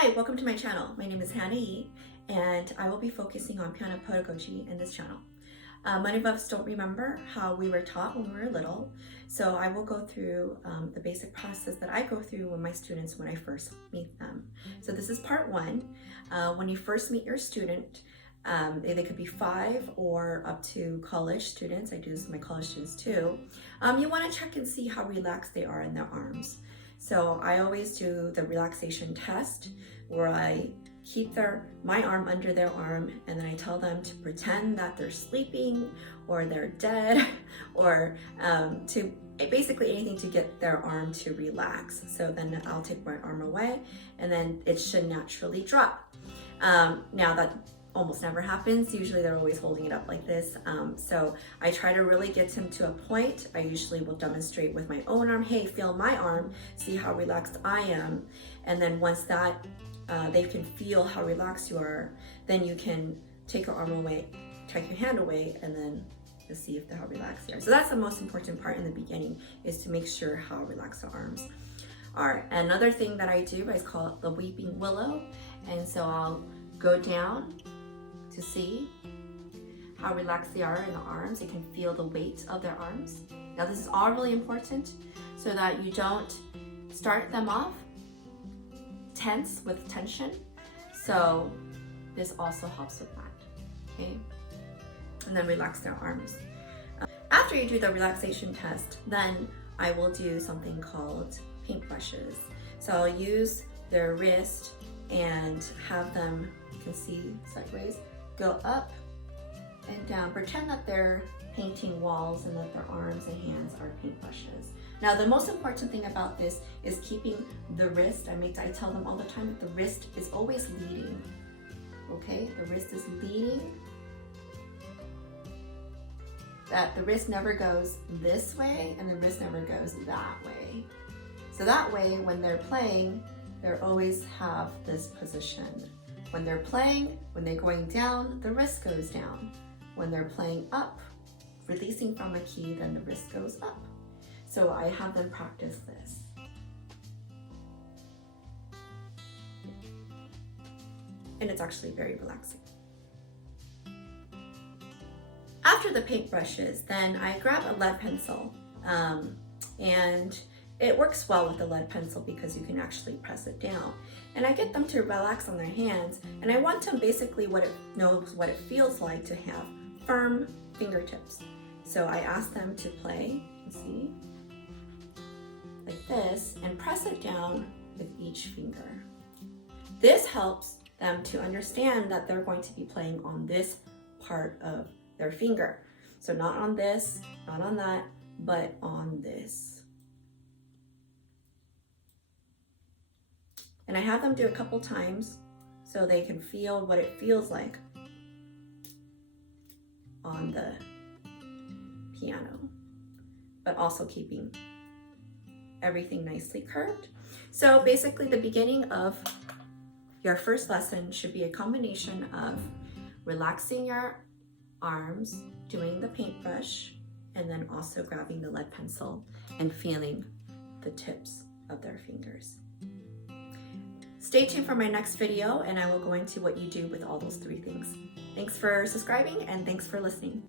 Hi, welcome to my channel. My name is Hannah Yee, and I will be focusing on piano pedagogy in this channel. Many of us don't remember how we were taught when we were little, so I will go through the basic process that I go through with my students when I first meet them. So this is part one. When you first meet your student, they could be 5 or up to college students. I do this with my college students too. You want to check and see how relaxed they are in their arms. So I always do the relaxation test where I keep my arm under their arm, and then I tell them to pretend that they're sleeping or they're dead or to basically anything to get their arm to relax. So then I'll take my arm away and then it should naturally drop. Now that almost never happens. Usually they're always holding it up like this. So I try to really get them to a point. I usually will demonstrate with my own arm. Hey, feel my arm, see how relaxed I am. And then once that they can feel how relaxed you are, then you can take your arm away, take your hand away, and then to see how relaxed they are. So that's the most important part in the beginning, is to make sure how relaxed the arms are. Another thing that I do is called the weeping willow. And so I'll go down to see how relaxed they are in the arms. They can feel the weight of their arms. Now this is all really important so that you don't start them off tense with tension. So this also helps with that, okay? And then relax their arms. After you do the relaxation test, then I will do something called paintbrushes. So I'll use their wrist and have them, you can see sideways, go up and down. Pretend that they're painting walls and that their arms and hands are paintbrushes. Now the most important thing about this is keeping the wrist. I tell them all the time that the wrist is always leading. Okay, the wrist is leading. That the wrist never goes this way and the wrist never goes that way. So that way when they're playing, they always have this position. When they're playing, when they're going down, the wrist goes down. When they're playing up, releasing from a key, then the wrist goes up. So I have them practice this. And it's actually very relaxing. After the paintbrushes, then I grab a lead pencil, and it works well with the lead pencil because you can actually press it down. And I get them to relax on their hands, and I want them basically what it feels like to have firm fingertips. So I ask them to play, see, like this, and press it down with each finger. This helps them to understand that they're going to be playing on this part of their finger. So not on this, not on that, but on this. And I have them do it a couple times so they can feel what it feels like on the piano, but also keeping everything nicely curved. So basically the beginning of your first lesson should be a combination of relaxing your arms, doing the paintbrush, and then also grabbing the lead pencil and feeling the tips of their fingers. Stay tuned for my next video, and I will go into what you do with all those 3 things. Thanks for subscribing, and thanks for listening.